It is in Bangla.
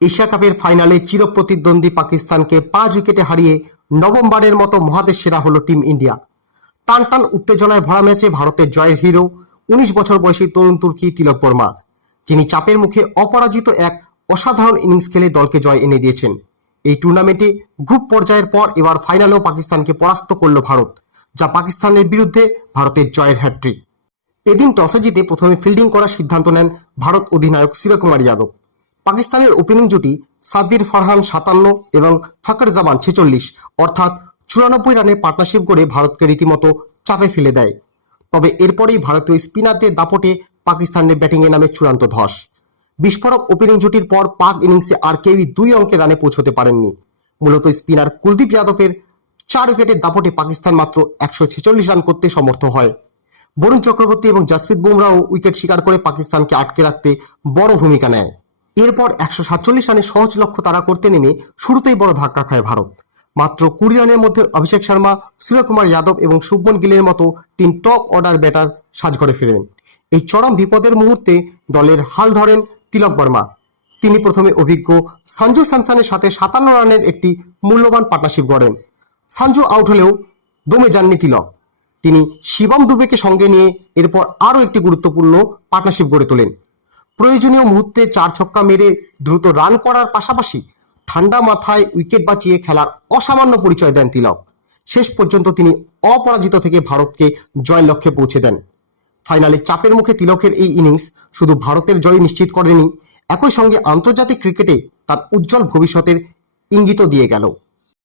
এশিয়া কাপের ফাইনালে চিরপ্রতিদ্বন্দ্বী পাকিস্তানকে 5 উইকেটে হারিয়ে নবমবারের মতো মহাদেশ সেরা হল টিম ইন্ডিয়া। টানটান উত্তেজনায় ভরা ম্যাচে ভারতের জয়ের হিরো 19 বছর বয়সী তরুণ তুর্কি তিলক বর্মা, যিনি চাপের মুখে অপরাজিত এক অসাধারণ ইনিংস খেলে দলকে জয় এনে দিয়েছেন। এই টুর্নামেন্টে গ্রুপ পর্যায়ের পর এবার ফাইনালেও পাকিস্তানকে পরাস্ত করল ভারত, যা পাকিস্তানের বিরুদ্ধে ভারতের জয়ের হ্যাট্রিক। এদিন টসে জিতে প্রথমে ফিল্ডিং করার সিদ্ধান্ত নেন ভারত অধিনায়ক সূর্যকুমার যাদব। পাকিস্তানের ওপেনিং জুটি সাব্বির ফারহান 57 এবং ফখর জামান 46 অর্থাৎ 94 রানের পার্টনারশিপ করে ভারতকে রীতিমতো চাপে ফেলে দেয়। তবে এরপরেই ভারতীয় স্পিনারদের দাপটে পাকিস্তানের ব্যাটিংয়ে নামে চূড়ান্ত ধস। বিস্ফোরক ওপেনিং জুটির পর পাক ইনিংসে আর কেউই 2 অঙ্কের রানে পৌঁছতে পারেননি। মূলত স্পিনার কুলদীপ যাদবের 4 উইকেটের দাপটে পাকিস্তান মাত্র 146 রান করতে সমর্থ হয়। বরুণ চক্রবর্তী এবং জসপ্রীত বুমরাও উইকেট শিকার করে পাকিস্তানকে আটকে রাখতে বড় ভূমিকা নেয়। এরপর 147 রানে সহজ লক্ষ্য তাড়া করতে নেমে শুরুতেই বড় ধাক্কা খায় ভারত। মাত্র 20 রানের মধ্যে অভিষেক শর্মা, সূর্যকুমার যাদব এবং শুভমন গিলের মতো 3 টপ অর্ডার ব্যাটার সাজঘরে ফেরেন। এই চরম বিপদের মুহূর্তে দলের হাল ধরেন তিলক বর্মা। তিনি প্রথমে অভিজ্ঞ সঞ্জু স্যামসনের সাথে 57 রানের একটি মূল্যবান পার্টনারশিপ গড়েন। সঞ্জু আউট হলেও দমে যাননি তিলক। তিনি শিবম দুবেকে সঙ্গে নিয়ে এরপর আরও একটি গুরুত্বপূর্ণ পার্টনারশিপ গড়ে তোলেন। প্রয়োজনীয় মুহূর্তে 4 ছক্কা মেরে দ্রুত রান করার পাশাপাশি ঠান্ডা মাথায় উইকেট বাঁচিয়ে খেলার অসামান্য পরিচয় দেন তিলক। শেষ পর্যন্ত তিনি অপরাজিত থেকে ভারতকে জয়ের লক্ষ্যে পৌঁছে দেন। ফাইনালে চাপের মুখে তিলকের এই ইনিংস শুধু ভারতের জয় নিশ্চিত করেনি, একই সঙ্গে আন্তর্জাতিক ক্রিকেটে তার উজ্জ্বল ভবিষ্যতের ইঙ্গিতও দিয়ে গেল।